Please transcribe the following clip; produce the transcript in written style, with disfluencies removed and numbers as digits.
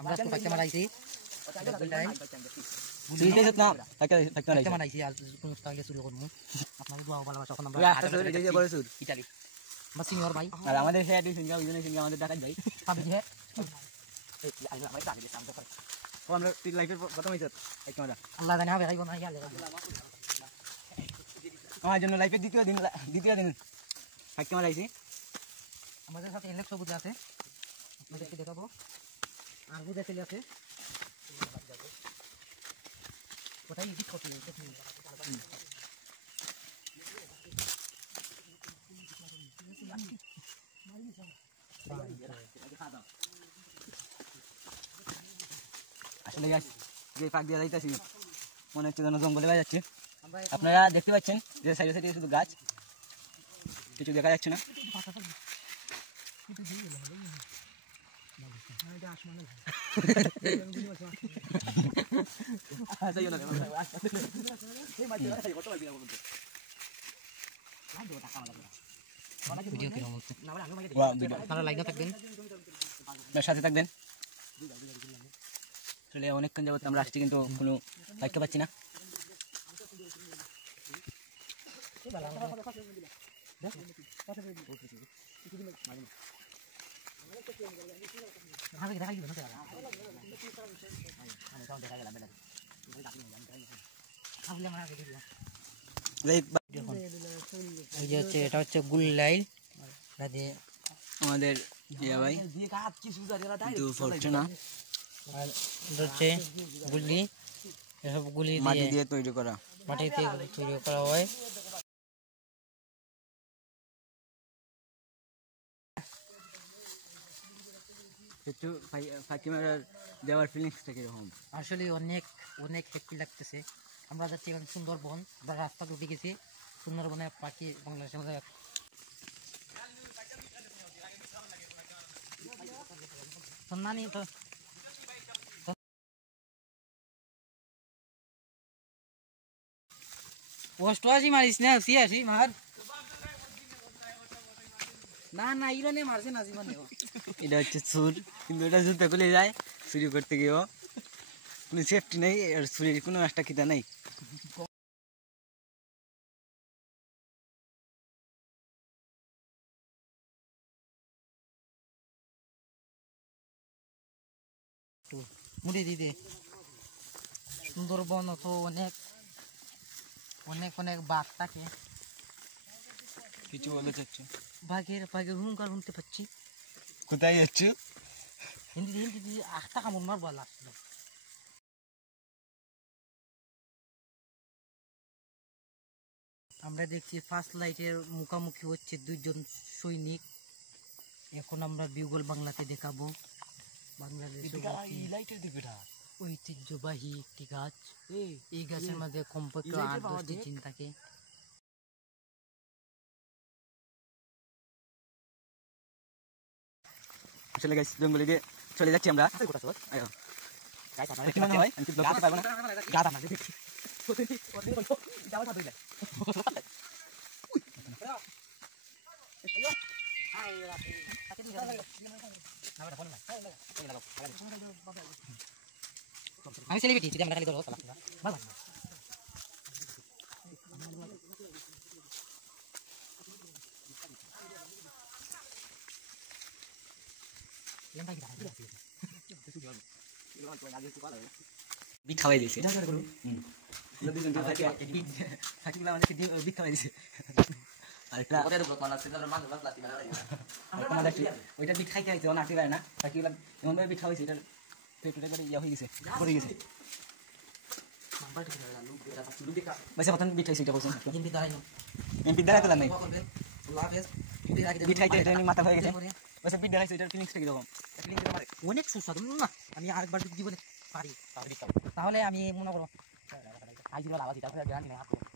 আমরা তো পাইতে মারাইছি বুঝিতে না পাইতে মারাইছি আজ কোন স্টাইলে শুরু করব আপনাদের দোয়া ভালোবাসা এখন আমরা এই যে বড় সুর ইতালি আমরা সিনিয়র ভাই আর আমাদের হেড সিঙ্গা ওইজনে সিঙ্গা আমাদের ডাকাত ভাই পাবি যে এই আমি ডাকি দিলাম তো ও আমরা তিন লাইফের প্রথম হইছে এক ক্যামেরা আল্লাহ জানে হবে গাইব না ইয়ালে আমার জন্য লাইফের দ্বিতীয় দিন এক ক্যামেরা আইছি আমাদের সাথে ইলেক্ট্রো বুঝে আছে আপনাদেরকে দেখাবো আর বুঝে চলে আছে কোথায় এডিট করতে আসলে গাইস যে ফাঁক দিয়ে যাইতাছি মনে হচ্ছে যেন জঙ্গলে বাইরে যাচ্ছে আপনারা দেখতে পাচ্ছেন যে সাইডে সাইডে শুধু গাছ কিছু দেখা যাচ্ছে না ভিডিও কেমন হচ্ছে আপনারা লাইনে থাকবেন সাথে থাকবেন আসলে অনেকক্ষণ যাবত আমরা আসছি কিন্তু কোনো দেখতে পাচ্ছি না এটা হচ্ছে গুল্লাইল আমাদের ভাই ফরচুনা আর হচ্ছে গুলি এসব গুলি মাটি দিয়ে তৈরি করা মাটিতে তৈরি করা হয় একটু ফাকিমার দেওয়ার ফিলিংসটা কিরকম আসলে অনেক অনেক হ্যাপি লাগতেছে আমরা যাচ্ছি এখন সুন্দরবন আমরা রাস্তা উঠে গেছি সুন্দরবনে পাখি বাংলাদেশের মধ্যে সন্ধানী তো অষ্টআশি মারিস না ৮৬ মার না না ইরানে মারছে না জীবনে এটা হচ্ছে সুর কিন্তু এটা জুতে খুলে যায় চুরি করতে গিয়েও কোনো সেফটি নেই আর চুরির কোনো একটা খিতা নেই মুড়ি দিদি সুন্দরবন তো অনেক অনেক অনেক বাঘ থাকে কিছু বলে চাচ্ছি বাঘের বাঘের হুঙ্কার শুনতে পাচ্ছি কোথায় যাচ্ছ হিন্দি হিন্দি আটটা কামড় মারবো লাগছিল আমরা দেখছি ফার্স্ট লাইটের মুখোমুখি হচ্ছে দুইজন সৈনিক এখন আমরা বিউগল বাংলাতে দেখাবো বাংলাদেশের ঐতিহ্যবাহী একটি গাছ এই গাছের মধ্যে কমপক্ষে ৮-১০টি চিন থাকে আসলে গাইস জঙ্গলে দিয়ে চলে যাচ্ছি আমরা মনে হয় আমি ব্লগ করতে পারবো না গাছ আমরা দেখছি আমি সেলিব্রিটি যদি আমরা খালি ধরো ভালো বিট খাওয়াই দিয়েছে বিট খাওয়াই দিয়েছে ওইটা বিট খাইতে হয়েছে নাচতে পারে না এমনভাবে বিট খাওয়াইছে এটার পেটে করে ইয়া হয়ে গেছে পড়ে গেছে প্রথম বিট খাইছে এটা বলছেন এমপি দ্বারা পেলাম নাই বিট খাইতে এটা মাথা হয়ে গেছে বলছে বিট দেখাইছে এটার ফিলিংসটা কিরকম অনেক সুস্বাদু আমি আরেকবার যদি জীবনে পারি তাহলে আমি মনে করো আইজির আওয়াজ তারপরে